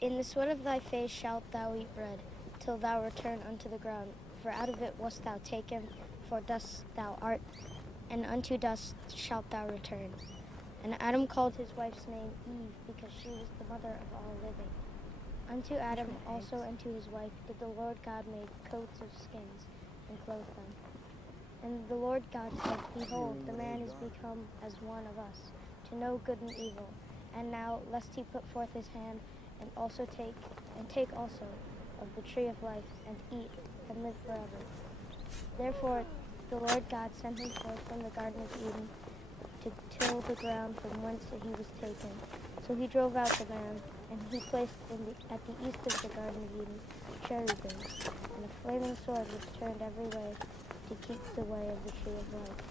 In the sweat of thy face shalt thou eat bread, till thou return unto the ground. For out of it wast thou taken, for dust thou art, and unto dust shalt thou return. And Adam called his wife's name Eve, because she was the mother of all living. Unto Adam also and to his wife did the Lord God make coats of skins, and clothed them. And the Lord God said, Behold, the man is become as one of us, to know good and evil. And now, lest he put forth his hand, and also take also of the tree of life, and eat, and live forever. Therefore the Lord God sent him forth from the Garden of Eden, to till the ground from whence he was taken. So he drove out the man, and he placed at the east of the Garden of Eden cherubims, and a flaming sword which turned every way, to keep the way of the tree of life.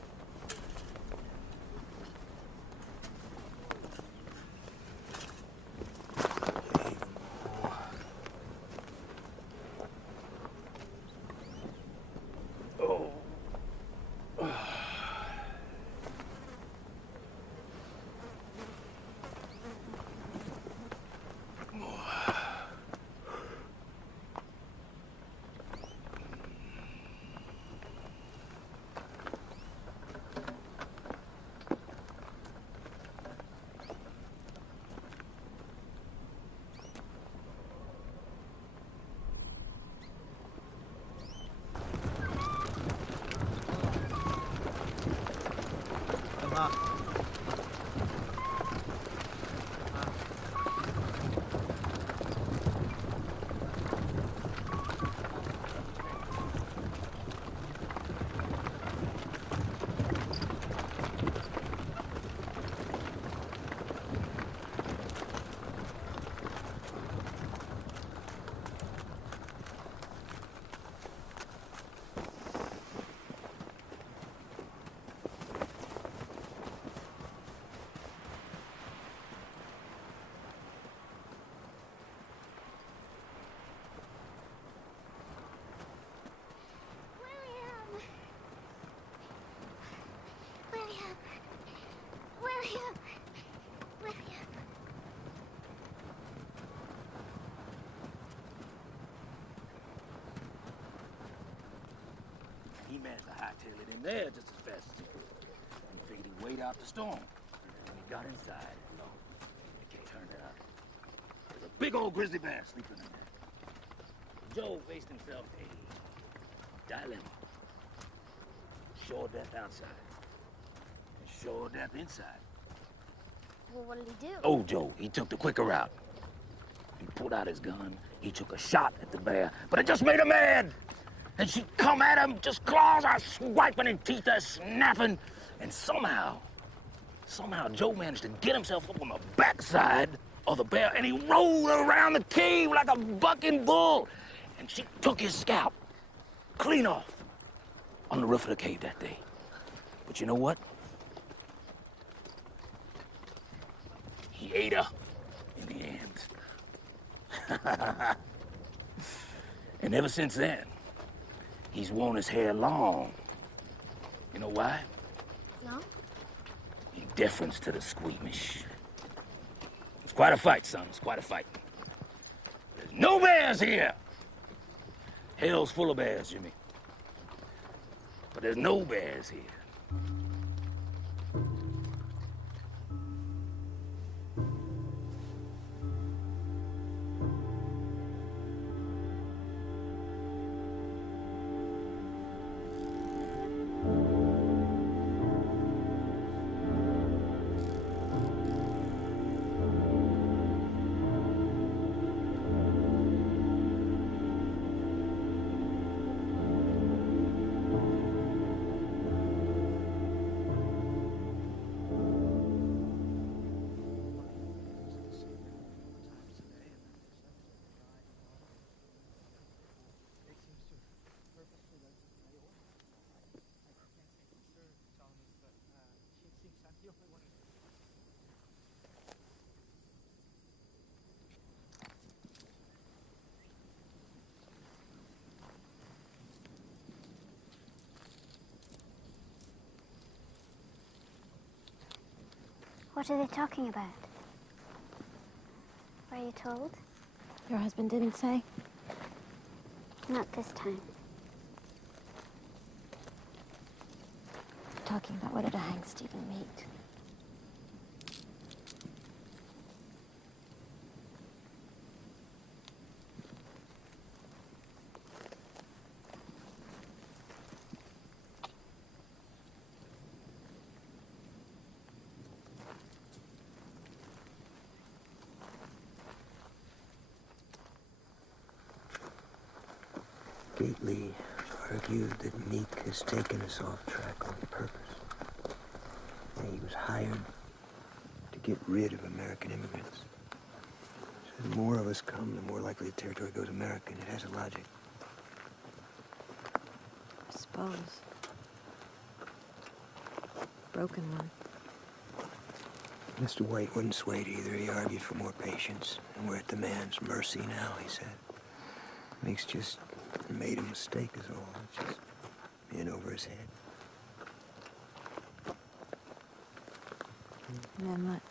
He managed to hightail it in there just as fast as he could. He figured he'd wait out the storm. When he got inside, it turned out there's a big old grizzly bear sleeping in there. Joe faced himself a dilemma. Sure death outside, and sure death inside. Well, what did he do? Oh, Joe, he took the quicker route. He pulled out his gun, he took a shot at the bear, but it just made him mad. And she come at him, just claws are swiping and teeth are snapping. And somehow Joe managed to get himself up on the backside of the bear, and he rolled around the cave like a bucking bull. And she took his scalp clean off on the roof of the cave that day. But you know what? He ate her in the end. And ever since then, he's worn his hair long. You know why? No. In deference to the squeamish. It's quite a fight, son. It's quite a fight. There's no bears here. Hell's full of bears, Jimmy. But there's no bears here. What are they talking about? Are you told? Your husband didn't say? Not this time. Talking about whether to hang Stephen Meek. Gately argued that Meek has taken us off track on purpose. And he was hired to get rid of American immigrants. So the more of us come, the more likely the territory goes American. It has a logic. I suppose. Broken one. Mr. White wasn't swayed either. He argued for more patience. And we're at the man's mercy now, he said. Meek's just made a mistake is all. It's just in over his head. Then what?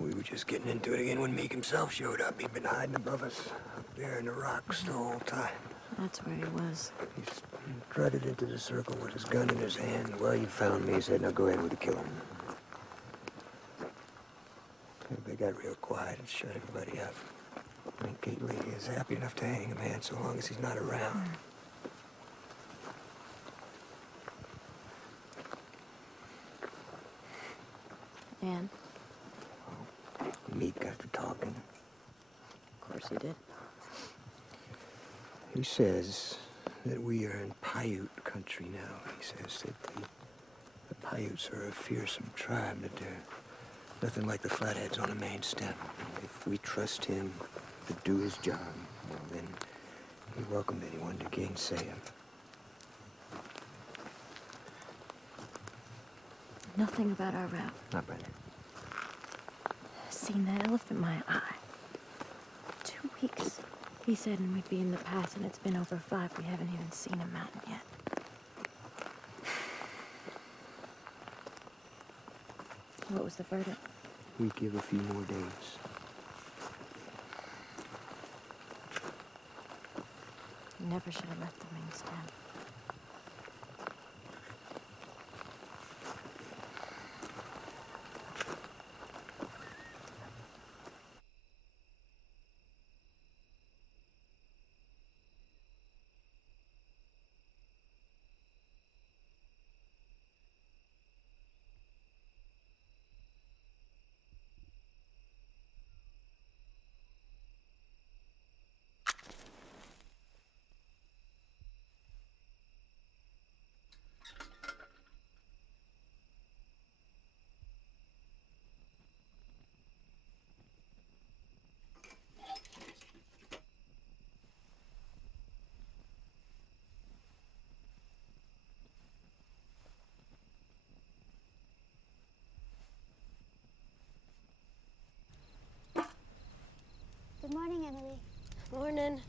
We were just getting into it again when Meek himself showed up. He'd been hiding above us up there in the rocks the whole time. That's where he was. He strutted into the circle with his gun in his hand. Well, you found me, he said. Now go ahead with the killing. They got real quiet and shut everybody up. I mean, Gately is happy enough to hang a man so long as he's not around. And? Well, Meek got to talking. Of course he did. He says that we are in Paiute country now. He says that the Paiutes are a fearsome tribe, that they're nothing like the Flatheads on the main stem. If we trust him to do his job, well, then he welcomed anyone to gainsay him. Nothing about our route. Not Brennan. Seen that elephant in my eye. 2 weeks. He said, and we'd be in the pass, and it's been over 5. We haven't even seen a mountain yet. What was the verdict? We give a few more days. Never should have left the main stem. Good morning, Emily. Morning.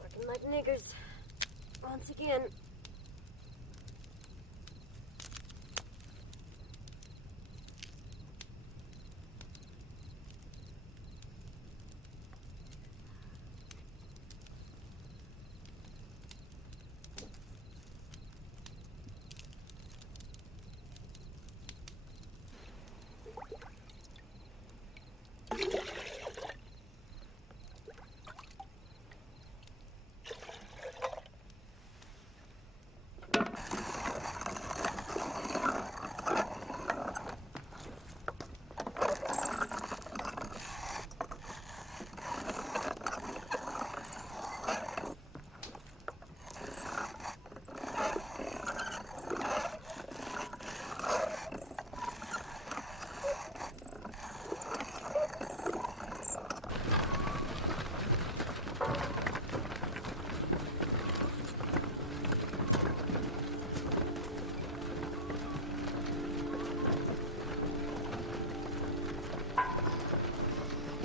Working like niggers. Once again.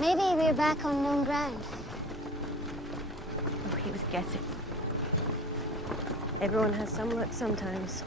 Maybe we're back on known ground. gets it. Everyone has some luck sometimes.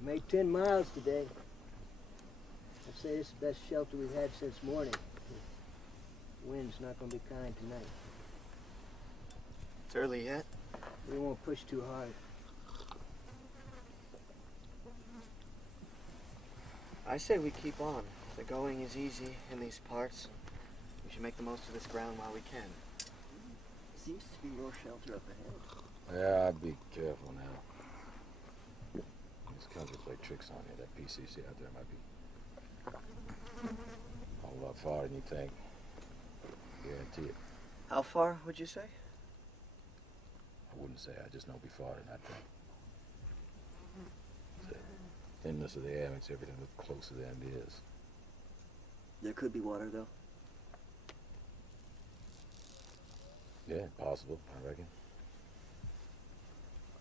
Made 10 miles today. I'd say this is the best shelter we've had since morning. The wind's not going to be kind tonight. It's early yet. We won't push too hard. I say we keep on. The going is easy in these parts. We should make the most of this ground while we can. Seems to be more shelter up ahead. Yeah, I'd be careful now. This country play tricks on you. That PCC out there might be a whole lot farther than you think. Guarantee it. How far would you say? I wouldn't say. I just know it'll be farther than I think. The thinness of the air makes everything look closer than it is. There could be water, though. Yeah, possible, I reckon.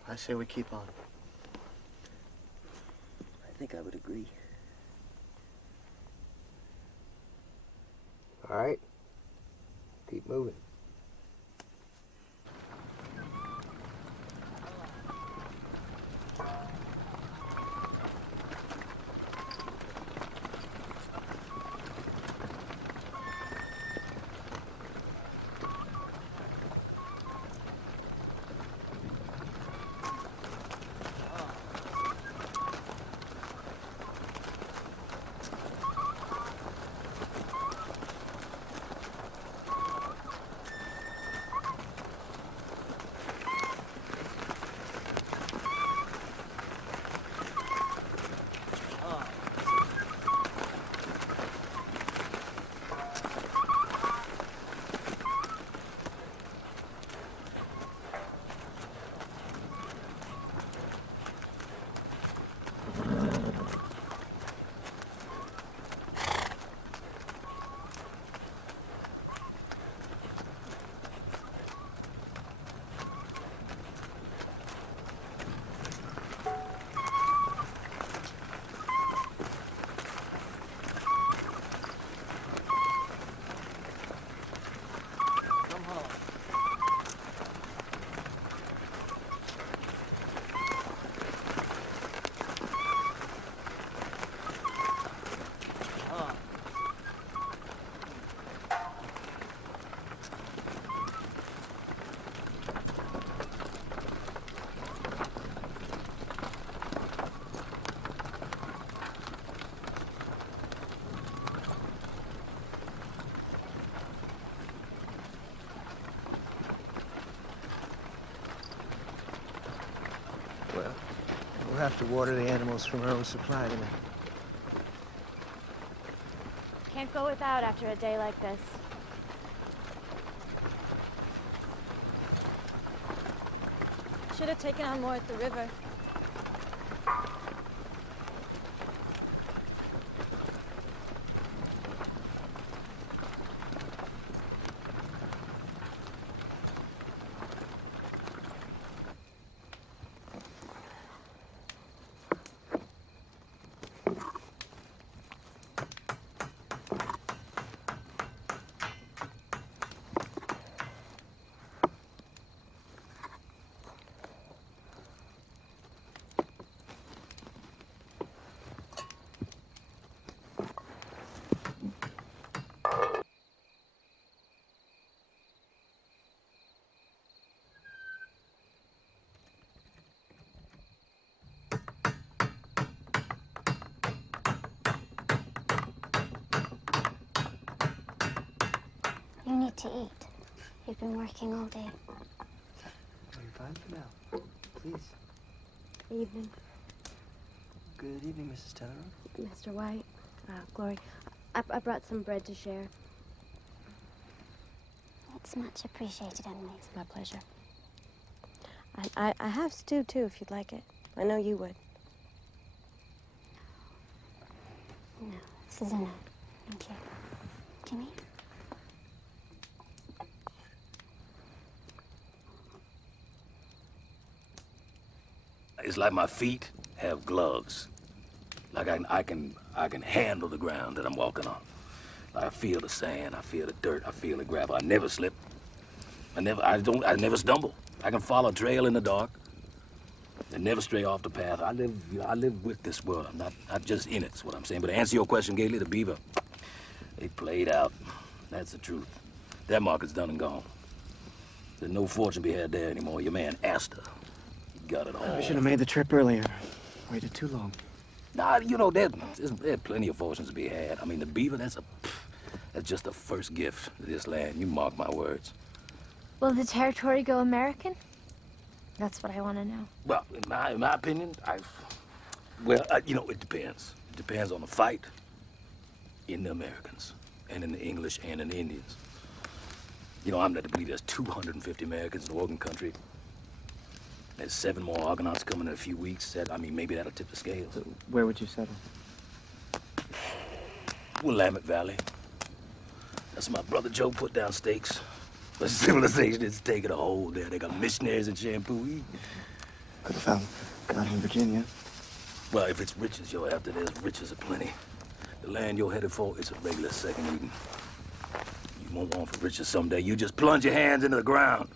I say we keep on. I think I would agree. All right. Keep moving. Well, we'll have to water the animals from our own supply tonight. Can't go without after a day like this. Should have taken on more at the river. You need to eat. We've been working all day. You're fine for now. Please. Evening, Good evening, Mrs. Taylor. Mr. White. Glory, I brought some bread to share. It's much appreciated, Emily. It's my pleasure. I have stew, too, if you'd like it. I know you would. No, this is enough. Thank you. Jimmy? It's like my feet have gloves. Like I can handle the ground that I'm walking on. I feel the sand, I feel the dirt, I feel the gravel. I never slip. I never stumble. I can follow a trail in the dark and never stray off the path. I live with this world. I'm not just in it, is what I'm saying. But to answer your question, Gailey, the beaver, they played out. That's the truth. That market's done and gone. There's no fortune to be had there anymore. Your man Astor, he got it all. I should have made the trip earlier. Waited too long. Nah, you know, there's plenty of fortunes to be had. I mean, the beaver, that's just the first gift to this land. You mark my words. Will the territory go American? That's what I want to know. Well, in my opinion, you know, it depends. It depends on the fight in the Americans and in the English and in the Indians. You know, I'm led to believe there's 250 Americans in the Oregon country. There's 7 more Argonauts coming in a few weeks. Maybe that'll tip the scales. So where would you settle? Willamette Valley. That's my brother Joe put down stakes. But civilization is taking a hold there. They got missionaries and shampoo. Could have found God in Virginia. Well, if it's riches you're after, there's riches aplenty. The land you're headed for is a regular second Eden. You won't want for riches someday. You just plunge your hands into the ground.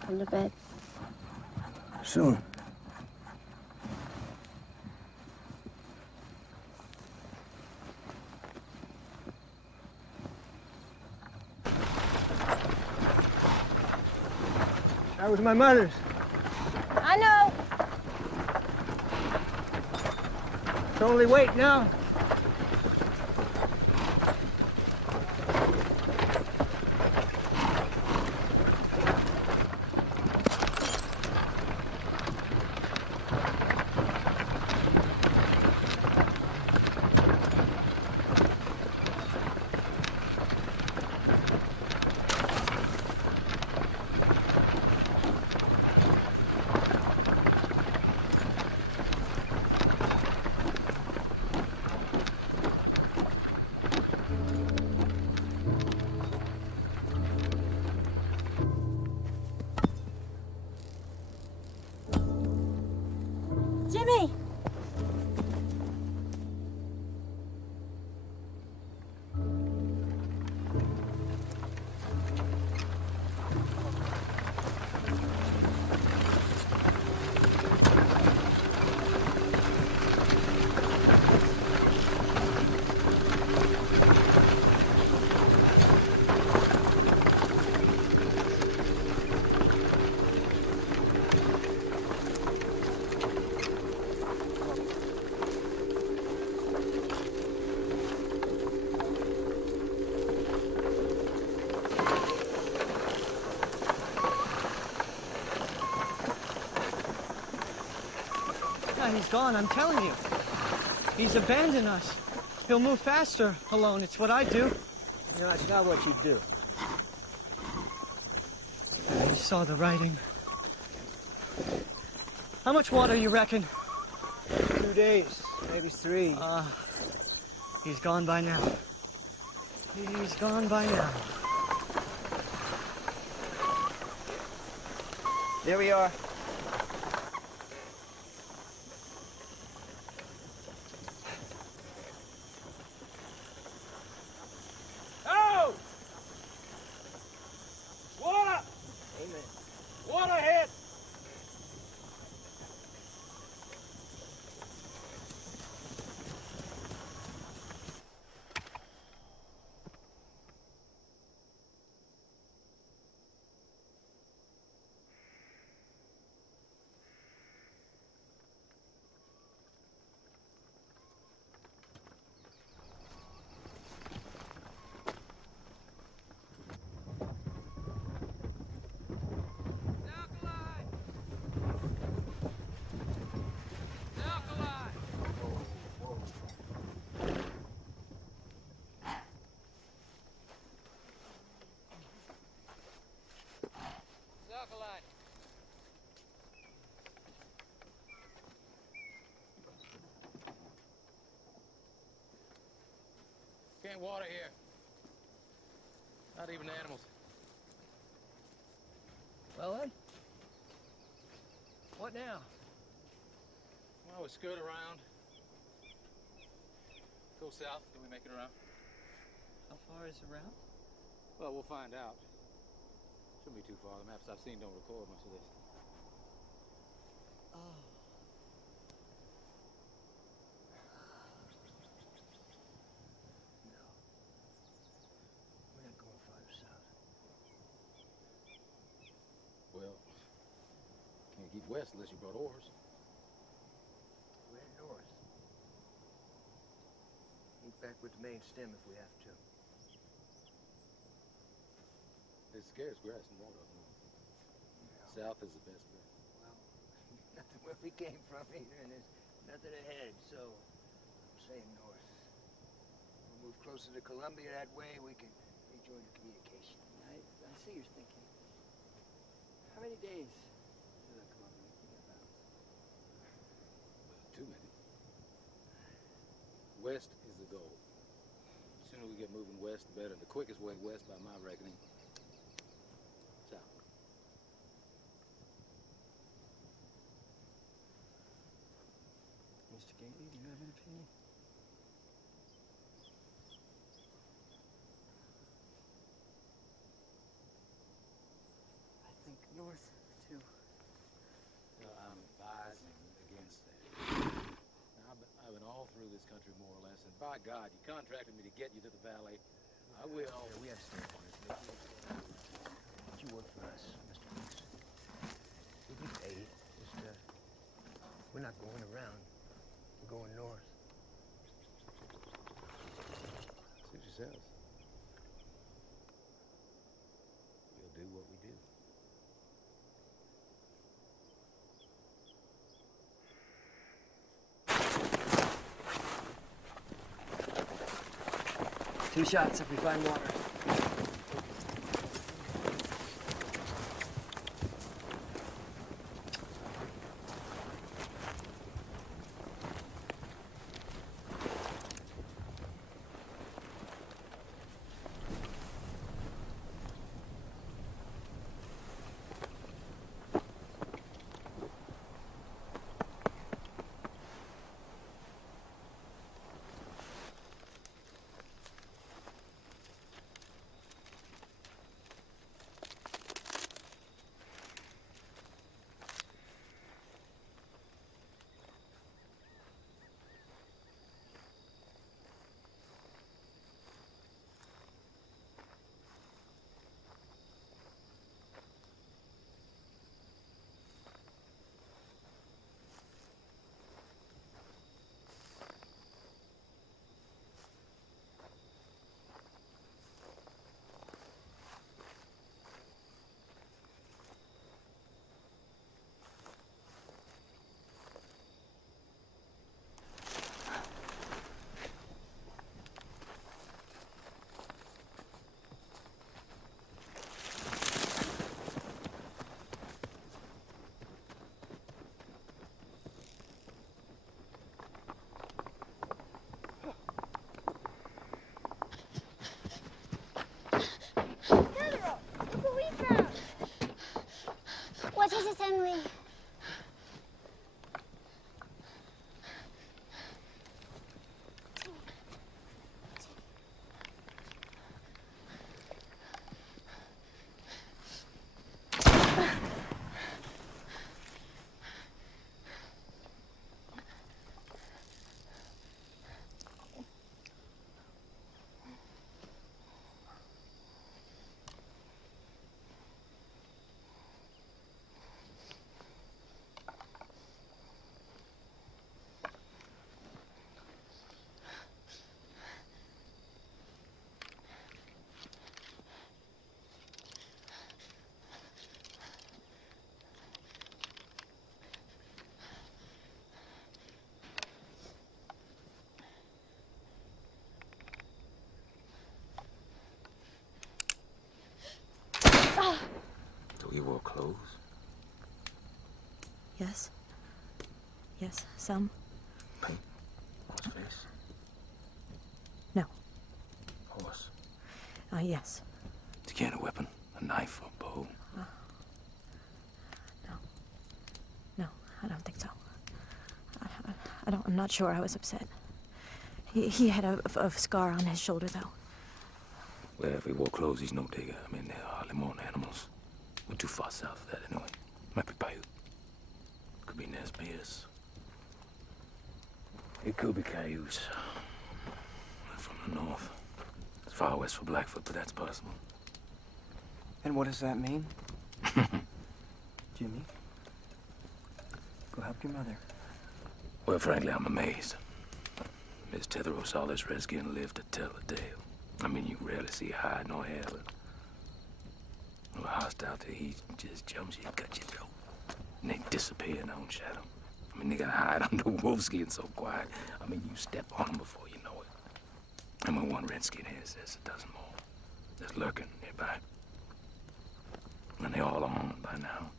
Come to bed. Soon. That was my mother's. I know. It's only wait now. Jimmy! He's gone, I'm telling you. He's abandoned us. He'll move faster alone. It's what I do. You know, it's not what you do. I saw the writing. How much water you reckon? 2 days, maybe 3. He's gone by now. He's gone by now. There we are. can't water here. Not even animals. Well then, what now? Well, we skirt around. Go south till we make it around. How far is the route? Well, we'll find out. Shouldn't be too far. The maps I've seen don't record much of this. Oh. No. We're not going farther south. Well, can't keep west unless you brought oars. We're heading north. Link back with the main stem if we have to. There's scarce grass and water up north. South is the best bet. Well, nothing where we came from either, and there's nothing ahead, so I'm saying north. We'll move closer to Columbia. That way we can rejoin the communication. I see you're thinking. How many days to the Columbia we get about? Too many. West is the goal. The sooner we get moving west, the better. The quickest way west, by my reckoning, south. Mr. Gately, do you have an opinion? I think north, too. Well, I'm advising against that. Now, I've been all through this country more or less, and by God, you contracted me to get you to the valley. I will. Yeah, we understand, Miss. But you work for us, Mr. Reese. We can pay you. Just, we're not going around. We're going north. Suit yourselves. We'll do what we do. Two shots if we find water. What is it, Emily? So you wore clothes? Yes. Yes, some. Paint on his face? No. Yes. Did you carry a weapon? A knife or a bow? No, I don't think so. I'm not sure I was upset. He had a scar on his shoulder, though. Well, if he wore clothes, he's no digger. I mean, they're hardly more than animals. We're too far south of that, anyway. Might be Paiute. Could be Nez Perce. It could be Cayuse. We're from the north. It's far west for Blackfoot, but that's possible. And what does that mean? Jimmy, go help your mother. Well, frankly, I'm amazed. Miss Tetherow saw this redskin live to tell the tale. I mean, you rarely see hide nor hair, but well, hostile till he just jumps you and cuts your throat. And they disappear in their own shadow. I mean, they gotta hide under wolfskin so quiet. I mean, you step on them before you know it. And when one redskin here says a dozen more, there's lurking nearby. And they all on by now.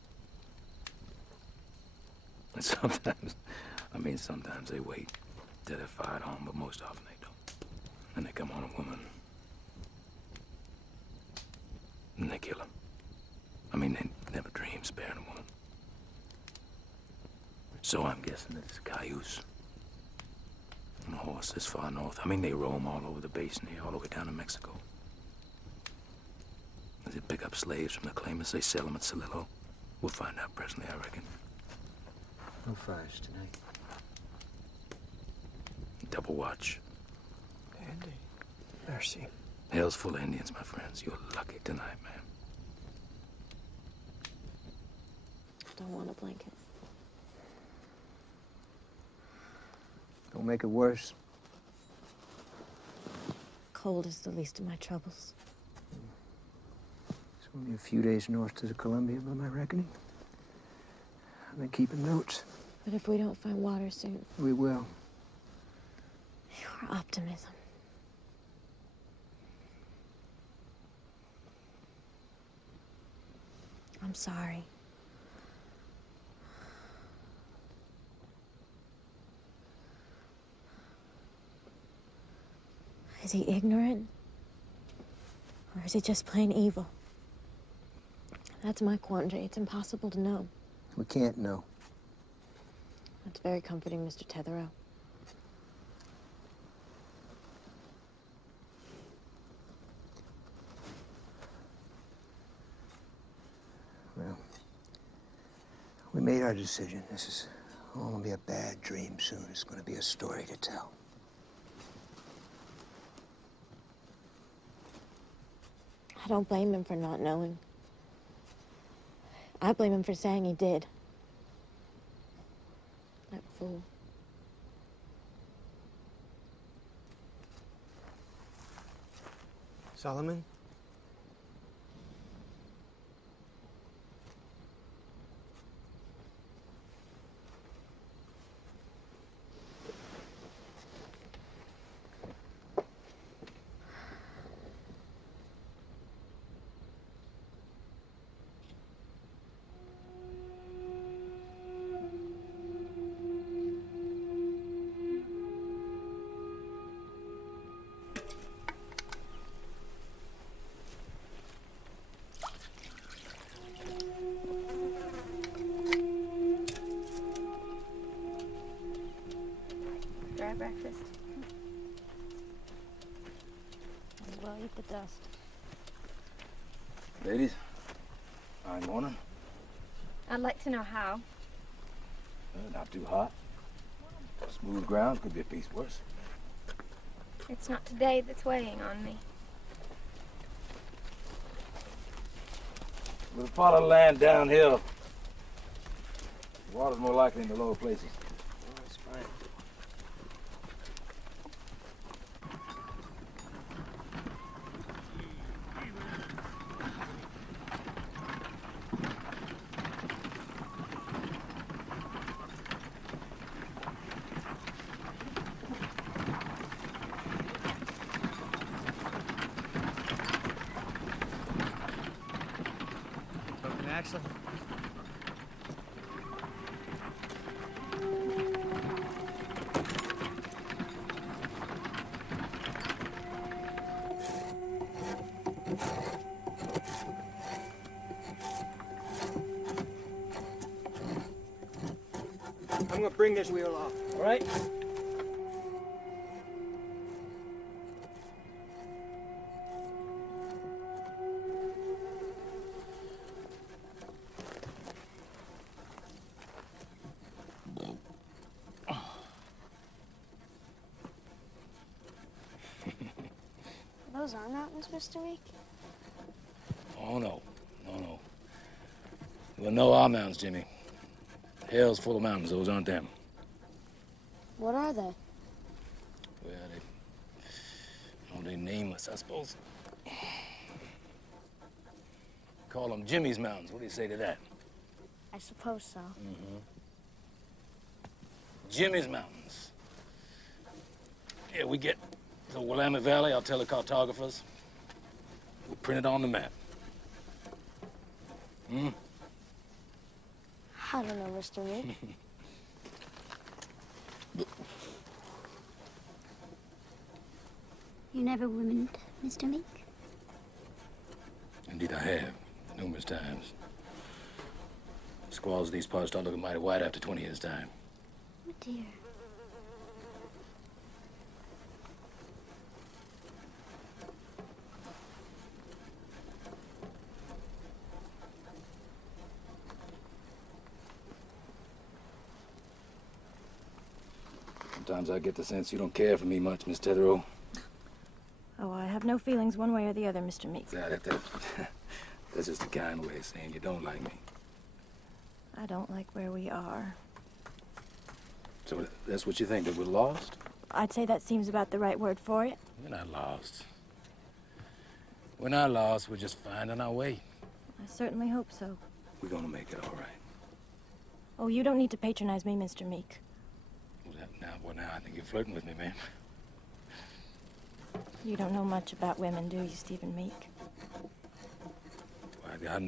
And sometimes they wait till they're fired on, but most often they don't. And they come on a woman. And they kill her. I mean, they never dream sparing a woman. So I'm guessing that it's Cayuse. And a horse this far north. I mean, they roam all over the basin here, all the way down to Mexico. They pick up slaves from the claimants, they sell them at Celillo. We'll find out presently, I reckon. No fires tonight. Double watch. Andy. Mercy. Hell's full of Indians, my friends. You're lucky tonight, man. Don't want a blanket. Don't make it worse. Cold is the least of my troubles. It's only a few days north to the Columbia, by my reckoning. I've been keeping notes. But if we don't find water soon... We will. Your optimism. I'm sorry. Is he ignorant? Or is he just plain evil? That's my quandary. It's impossible to know. We can't know. That's very comforting, Mr. Tetherow. Well, we made our decision. This is all gonna be a bad dream soon. It's gonna be a story to tell. I don't blame him for not knowing. I blame him for saying he did. That fool. Solomon? Dry breakfast. As well eat the dust. Ladies, fine morning. I'd like to know how. Not too hot. Smooth ground could be a piece worse. It's not today that's weighing on me. We'll follow the land downhill. The water's more likely in the lower places. Oh, that's fine. Broken axle. I'm gonna bring this wheel off, all right? Those are mountains, Mr. Meek? Oh, no. No. Well, no, our mountains, Jimmy. Hell's full of mountains. Those aren't them. What are they? Well, they're nameless, I suppose. Call them Jimmy's Mountains. What do you say to that? I suppose so. Jimmy's Mountains. Yeah, we get the Willamette Valley. I'll tell the cartographers. We'll print it on the map. I don't know, Mr. Meek. You never womaned, Mr. Meek? Indeed, I have. Numerous times. Squaws of these parts start looking mighty white after 20 years' time. Oh, dear. Sometimes I get the sense you don't care for me much, Miss Tetherow. Oh, I have no feelings one way or the other, Mr. Meek. That's just a kind way of saying you don't like me. I don't like where we are. So that's what you think, that we're lost? I'd say that seems about the right word for it. We're not lost. We're not lost. We're just finding our way. I certainly hope so. We're gonna make it all right. Oh, you don't need to patronize me, Mr. Meek. Now I think you're flirting with me, ma'am. You don't know much about women, do you, Stephen Meek?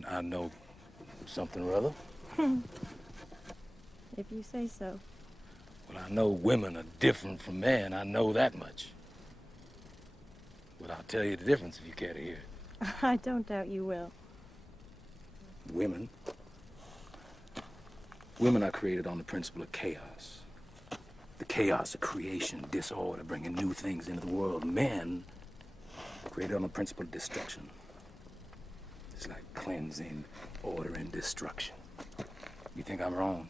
I know something or other. If you say so. Well, I know women are different from men. I know that much. But I'll tell you the difference if you care to hear it. I don't doubt you will. Women are created on the principle of chaos. The chaos of creation, disorder, bringing new things into the world. Men created on the principle of destruction. It's like cleansing, order, and destruction. You think I'm wrong?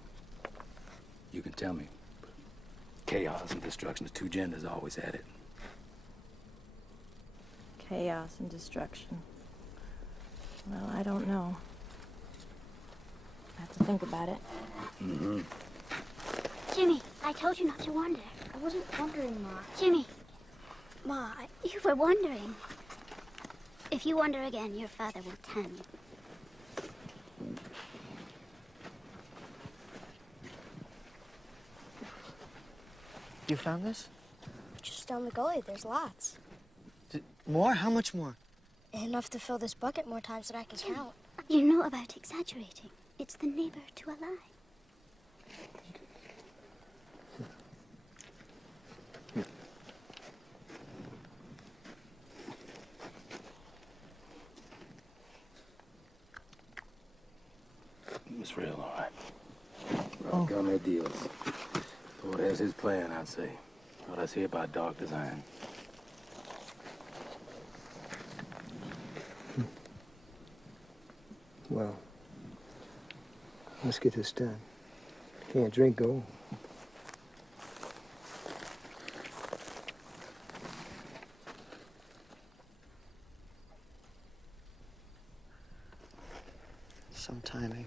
You can tell me. But chaos and destruction, the two genders always had it. Chaos and destruction. Well, I don't know. I have to think about it. Jimmy, I told you not to wander. I wasn't wondering, Ma. Jimmy. Ma, you were wandering. If you wander again, your father will tan you. You found this? Just down the gully, there's lots. More? How much more? Enough to fill this bucket more times than I can count. You know about exaggerating. It's the neighbor to a lie. It's real, all right. Well, gun their deals. Lord has his plan, I'd say. Well, let's hear about dark design. Well, let's get this done. Can't drink gold. Some timing.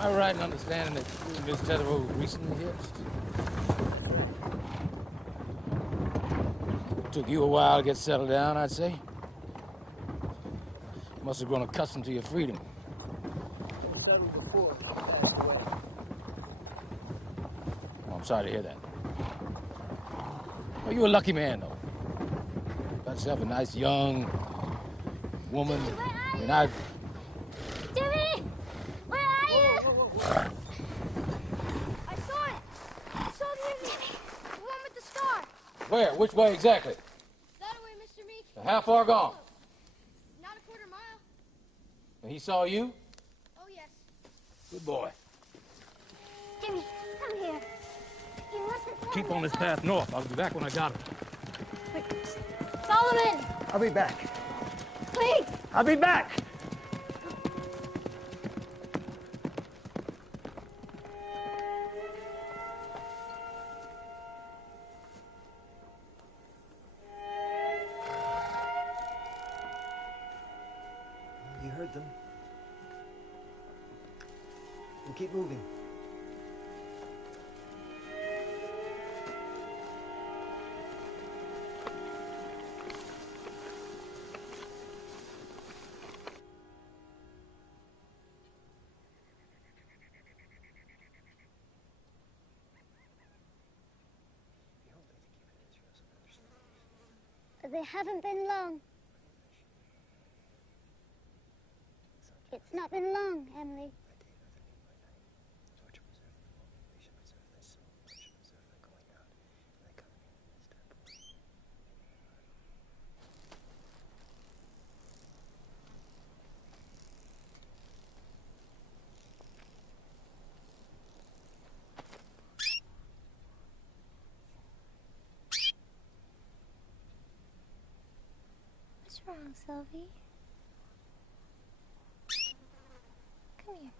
Am I right in understanding that you and Miss Tetherow recently hitched? Took you a while to get settled down, I'd say. You must have grown accustomed to your freedom. Settled before. Oh, I'm sorry to hear that. Well, you're a lucky man, though. Got yourself a nice young woman. I mean, Jimmy! Where are you? I saw it. I saw the Indian. The one with the scar. Where? Which way exactly? That way, Mr. Meek. How far gone? Not a quarter mile. And he saw you? Oh, yes. Good boy. Jimmy, come here. You mustn't... Keep on this path north. I'll be back when I got him. Wait, Solomon! I'll be back. Wait! I'll be back! You heard them. And keep moving. They haven't been long. It's not been long, Emily. What's wrong, Sylvie? Come here.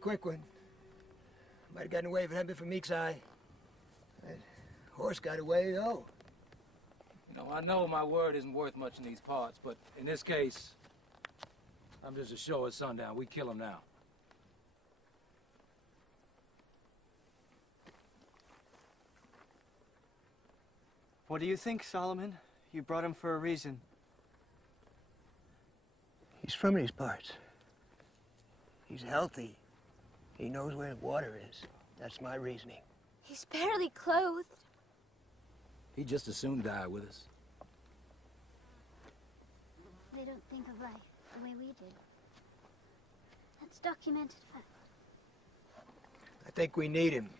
Quick one. Might have gotten away if it hadn't been for Meek's eye. That horse got away, though. You know, I know my word isn't worth much in these parts, but in this case, I'm just as sure as sundown. We kill him now. What do you think, Solomon? You brought him for a reason. He's from these parts. He's healthy. He knows where the water is. That's my reasoning. He's barely clothed. He'd just as soon die with us. they don't think of life the way we do. That's documented fact. I think we need him.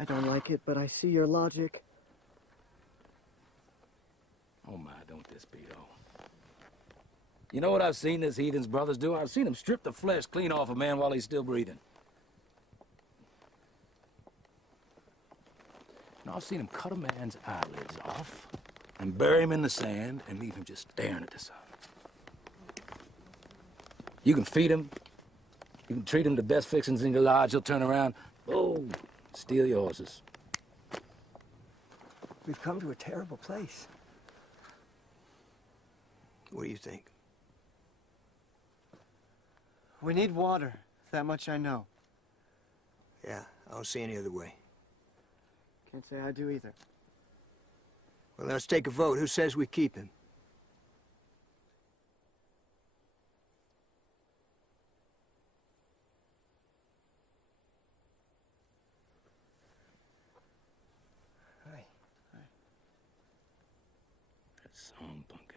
I don't like it, but I see your logic. Oh my, don't this beat all. You know what I've seen this heathen's brothers do? I've seen them strip the flesh clean off a man while he's still breathing. And I've seen them cut a man's eyelids off and bury him in the sand and leave him just staring at the sun. You can feed him, you can treat him to best fixings in your lodge, he'll turn around, oh, steal your horses. We've come to a terrible place. What do you think? We need water. That much I know. Yeah, I don't see any other way. Can't say I do either. Well, let's take a vote. Who says we keep him? That song punk